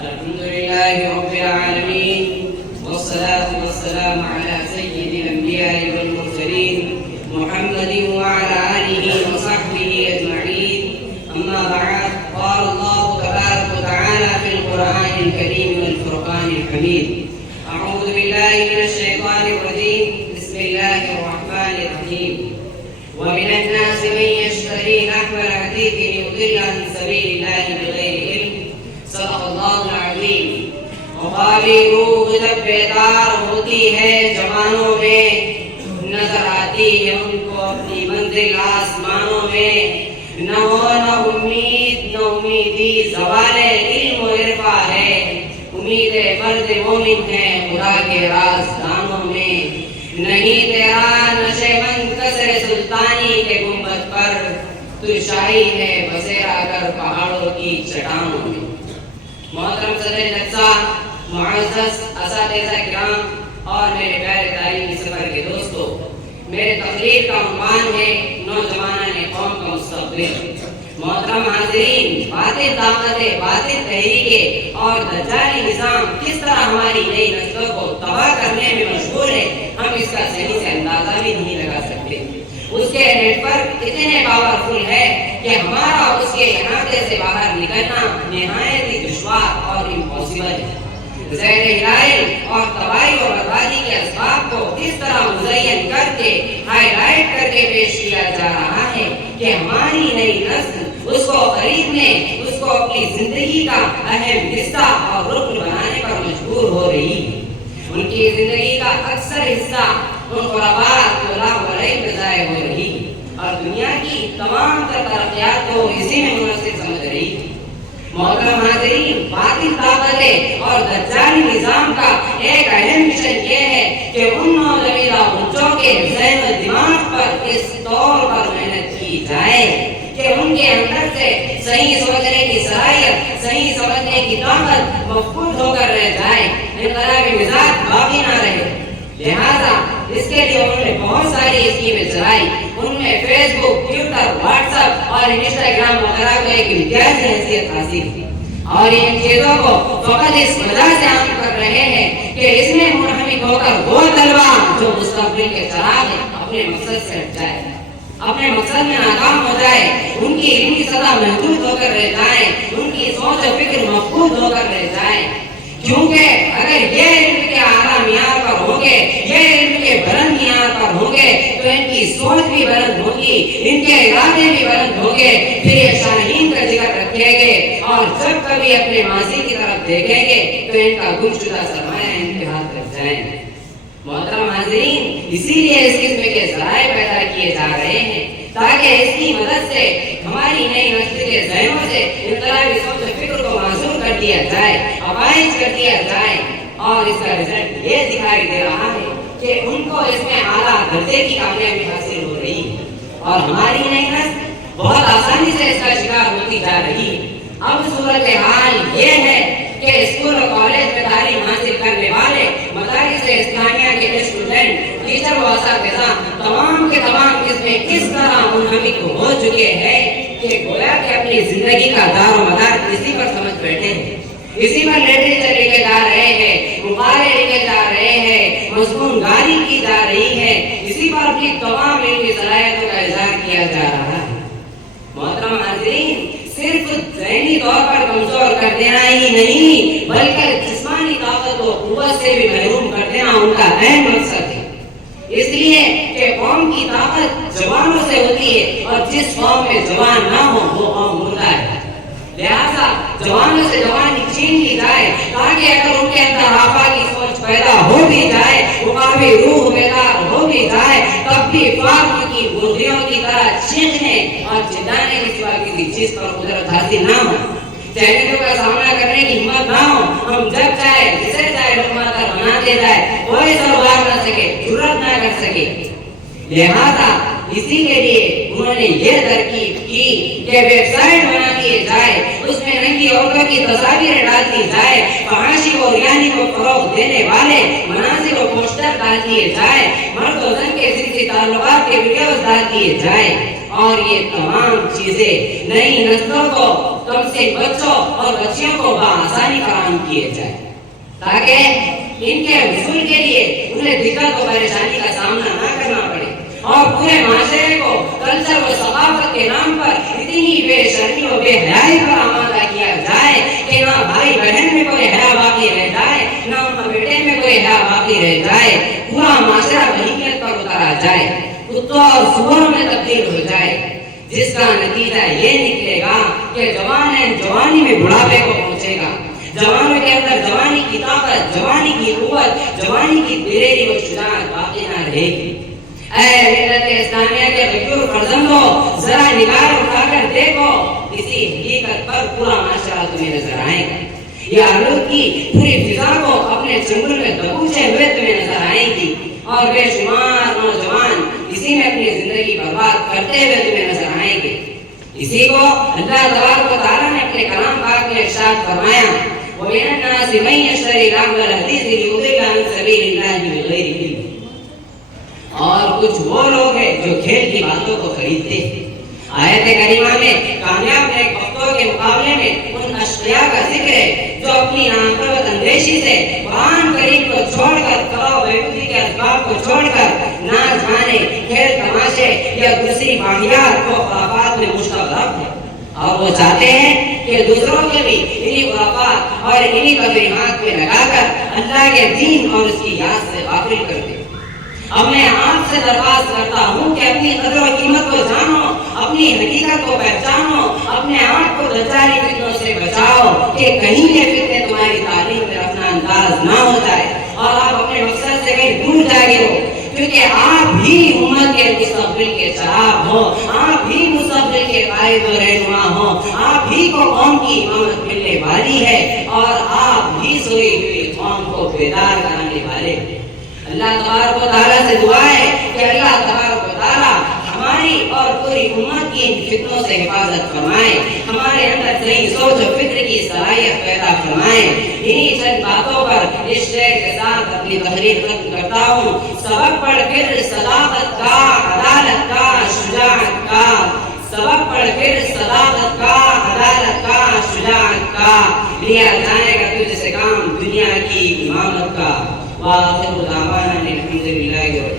الحمد لله رب العالمين، والصلاة والسلام على سيد الأنبياء والمرسلين محمد وعلى آله وصحبه أجمعين. أما بعد، قال الله تبارك وتعالى في القرآن الكريم والفرقان الحميد: أعوذ بالله من الشيطان الرجيم، بسم الله الرحمن الرحيم. ومن الناس من يشتري لحم الحديث ليضل عن سبيل الله بغير علم. صدق اللہ العظیم. مخالی روح جب بیدار ہوتی ہے جوانوں میں، نظر آتی ہے ان کو اپنی منزل آسمانوں میں. نہ ہو نہ امید نہ امیدی، زوال علم و عرفہ ہے. امید مرد مومن ہے خدا کے رازدانوں میں. نہیں تیرا نشے مند قصر سلطانی کے گنبد پر، تو شاہی ہے بسیرا کر پہاڑوں کی چٹانوں میں. محترم صدر جلسہ، معزز اساتذہ کرام اور میرے پیارے تعلیمی سفر کے دوستو، میرے تقریر کا عنوان ہے نوجوانان قوم کا مستقبل. محترم حاضرین، باطل طاقتیں، باطل تحریکیں اور دجالی نظام کس طرح ہماری نئی نسلوں کو تباہ کرنے میں مشغول ہے، ہم اس کا صحیح سے اندازہ بھی نہیں لگا سکتے. اس کے نیٹ ورک اتنے پاورفل ہے کہ ہمارا اس کے احاطے سے باہر نکلنا نہایت ہی دشوار اور امپاسبل ہے. زہر ہلال اور تباہی و بربادی کے اسباب کو اس طرح مزین کر کے، ہائی لائٹ کر کے پیش کیا جا رہا ہے کہ ہماری نئی نسل اس کو خریدنے، اس کو اپنی زندگی کا اہم حصہ اور رکن بنانے پر مجبور ہو رہی ہے. ان کی زندگی کا اکثر حصہ ان قربات کو لاوعلیٰ میں ضائع ہو رہی اور دنیا کی تمام تر ترقیات کو اسی میں منحصر سمجھ رہی. محترم حاضرین، باطل طاقتیں اور دجالی نظام کا ایک اہم مشن یہ ہے کہ ان نوجوان بچوں کے ذہن و دماغ پر اس طور پر محنت کی جائے کہ ان کے اندر سے صحیح سمجھنے کی صلاحیت، صحیح سمجھنے کی طاقت مفقود ہو کر رہ جائے، انقلابی مزاج باقی نہ رہے. لہذا اس کے لیے انہوں نے بہت ساری اسکیمیں چلائی. ان میں فیس بک، ٹویٹر، واٹس ایپ اور انسٹاگرام وغیرہ کو ایک امتیازی حیثیت حاصل تھی، اور ان چیزوں کو فقط اس وجہ سے عام کر رہے ہیں کہ اس میں منہمک ہو کر وہ طلبا جو مستقبل کے چراغ ہیں اپنے مقصد سے ہٹ جائے، اپنے مقصد میں ناکام ہو جائے، ان کی علم کی سطح محدود ہو کر رہ جائے، ان کی سوچ و فکر مفقود ہو کر رہ جائے. کیونکہ اگر یہ علم کے اعلیٰ معیار پر ہوں گے، یہ علم کے بلند معیار پر ہوں گے، تو ان کی سوچ بھی بلند ہوگی، ان کے ارادے بھی بلند ہوں گے. پھر یہ شاہین کا ذکر رکھیں گے اور جب کبھی اپنے ماضی کی طرف دیکھیں گے تو ان کا گم شدہ سرمایہ ان کے ہاتھ رکھ جائیں گے. محترم حاضرین، اسی لیے اس قسم کے ذرائع پیدا کیے جا رہے ہیں تاکہ اس کی مدد سے ہماری نئی نسل کے ذہنوں سے انقلابی سوچ و فکر کو معذور کر دیا جائے، ابائز کر دیا جائے. اور اس کا رزلٹ یہ دکھائی دے رہا ہے کہ ان کو اس میں اعلیٰ درجے کی کامیابی حاصل ہو رہی ہے اور ہماری نئی نسل بہت آسانی سے اس کا شکار ہوتی جا رہی ہے. اب صورتحال یہ ہے کہ اسکول اور کالج میں تعلیم حاصل کرنے والے مدارس اسلامیہ کے اسٹوڈنٹ، ٹیچر و اساتذہ تمام کے تمام قسمیں کس طرح منہمک ہو چکے ہیں کہ گویا کہ اپنی زندگی کا دار و مدار اسی پر سمجھ بیٹھے ہیں. اسی پر لٹریچر لکھے جا رہے ہیں، مقالے لکھے جا رہے ہیں، مضمون گاری کی جا رہی ہے، اسی پر اپنی تمام علمی صلاحیتوں کا اظہار کیا جا رہا ہے. محترم حاضرین، صرف ذہنی طور پر کمزور کر دینا ہی نہیں بلکہ جسمانی طاقت و قوت سے بھی محروم کر دینا ان کا اہم مقصد ہے. اس لیے کہ قوم کی طاقت جوانوں سے ہوتی ہے اور جس قوم میں جوان نہ ہو وہ قوم مردہ ہے. لہذا جوانوں سے جوانی چھین لی جائے تاکہ اگر ان کے اندر آفاقی سوچ پیدا ہو بھی جائے، مقامی روح بیدار ہو بھی جائے، تب بھی فارم کی بندیوں کی طرح چیخنے اور چلانے کے سوا کسی چیز پر قدرت حاصل نہ ہو، چیلنجوں کا سامنا کرنے کی ہمت نہ ہو. ہم جب چاہے جسے چاہے لقمہ تر بناتے جائے، کوئی سروار نہ سکے، جرات نہ کر سکے. لہذا اسی کے لیے انہوں نے یہ ترکیب کی کہ ویب سائٹ بنا دیے جائے، اس میں ننگی عورتوں کی تصاویر ڈال دی جائے، فحاشی و ریانی کو فروغ دینے والے مناظر و پوسٹر ڈال دیے جائے، مرد و زن کے جنسی تعلقات کے ویڈیوز ڈال دیے جائے اور یہ تمام چیزیں نئی نسلوں کو، کم سے بچوں اور بچیوں کو بآسانی فراہم کیے جائے، تاکہ ان کے حصول کے لیے انہیں دقت و پریشانی کا سامنا نہ کرنا پڑے، اور پورے معاشرے کو کلچر و ثقافت کے نام پر اتنی بے شرمی و بے حیائی پر آمادہ کیا جائے کہ نہ بھائی بہن میں کوئی حیا باقی رہ جائے، نہ ماں بیٹے میں کوئی حیا باقی رہ جائے، پورا معاشرہ بہیمیت پر اتارا جائے، کتوں اور سوروں میں تبدیل ہو جائے، جس کا نتیجہ یہ نکلے گا کہ جوان ہے جوانی میں بڑھاپے کو پہنچے گا، جوانوں کے اندر جوانی کی طاقت، جوانی کی قوت، جوانی کی دلیری و شجاعت باقی نہ رہے گی۔ اے ملت اسلامیہ کے غیور فرزندوں، ذرا نگاہ اٹھا کر دیکھو، اسی حقیقت پر پورا معاشرہ تمہیں نظر آئے گا۔ یہ آلودگی پوری فضا کو اپنے چنگل میں دبوچے ہوئے تمہیں نظر آئے گی، اور بے شمار نوجوان اسی میں اپنی زندگی برباد کرتے ہوئے تمہیں نظر آئیں گے۔ اسی کو اللہ تبارک و تعالیٰ نے اپنے کلام پاک میں ارشاد فرمایا، وَمِنَ النَّاسِ مَن يَشْتَرِي لَهْوَ الْحَدِيثِ لِيُضِلَّ عَن سَبِيلِ اللَّهِ بِغَيْرِ عِلْمٍ، اور کچھ وہ لوگ ہیں جو کھیل کی باتوں کو خریدتے ہیں۔ آیت کریمہ میں کامیاب نیک بختوں کے مقابلے میں ان اشقیاء کا ذکر ہے جو اپنی عاقبت اندیشی سے قرآن کریم کو چھوڑ کر، کباب بیوقوفی کے اسباب کو چھوڑ کر ناچ گانے، کھیل تماشے یا دوسری واقعات کو خرافات میں مشتغل ہے، اور وہ چاہتے ہیں کہ دوسروں کے بھی انہی خرافات اور انہی تفریحات میں لگا کر اللہ کے دین اور اس کی یاد سے غافل کر دیں۔ اب میں آپ سے درخواست کرتا ہوں کہ اپنی قدر و قیمت کو جانو، اپنی حقیقت کو پہچانو، اپنے آپ کو دجالی فتنوں سے بچاؤ کہ کہیں یہ فتنے تمہاری تعلیم میں اپنا انداز نہ ہو جائے اور آپ اپنے مقصد سے کہیں دور جا گئے ہو، کیونکہ آپ ہی امت کے مستقبل کے چراغ ہو، آپ ہی مستقبل کے قائد و رہنما ہو، آپ ہی کو قوم کی امامت ملنے والی ہے، اور آپ ہی سوئی ہوئی قوم کو بیدار کرانے والے ہیں۔ اللہ تبارک و تعالیٰ سے دعا ہے کہ اللہ تبارک و تعالیٰ ہماری اور پوری امت کی ان فتنوں سے حفاظت فرمائے، ہمارے اندر صحیح سوچ و فکر کی صلاحیت پیدا فرمائے۔ انہی چند باتوں پر اس شعر کے ساتھ اپنی تقریر ختم کرتا ہوں۔ سبق پڑھ پھر صداقت کا، عدالت کا، شجاعت کا، سبق پڑھ پھر صداقت کا، عدالت کا، شجاعت کا، لیا جائے گا تجھ سے کام دنیا کی امامت کا۔ وآخر دعوانا الحمد للہ رب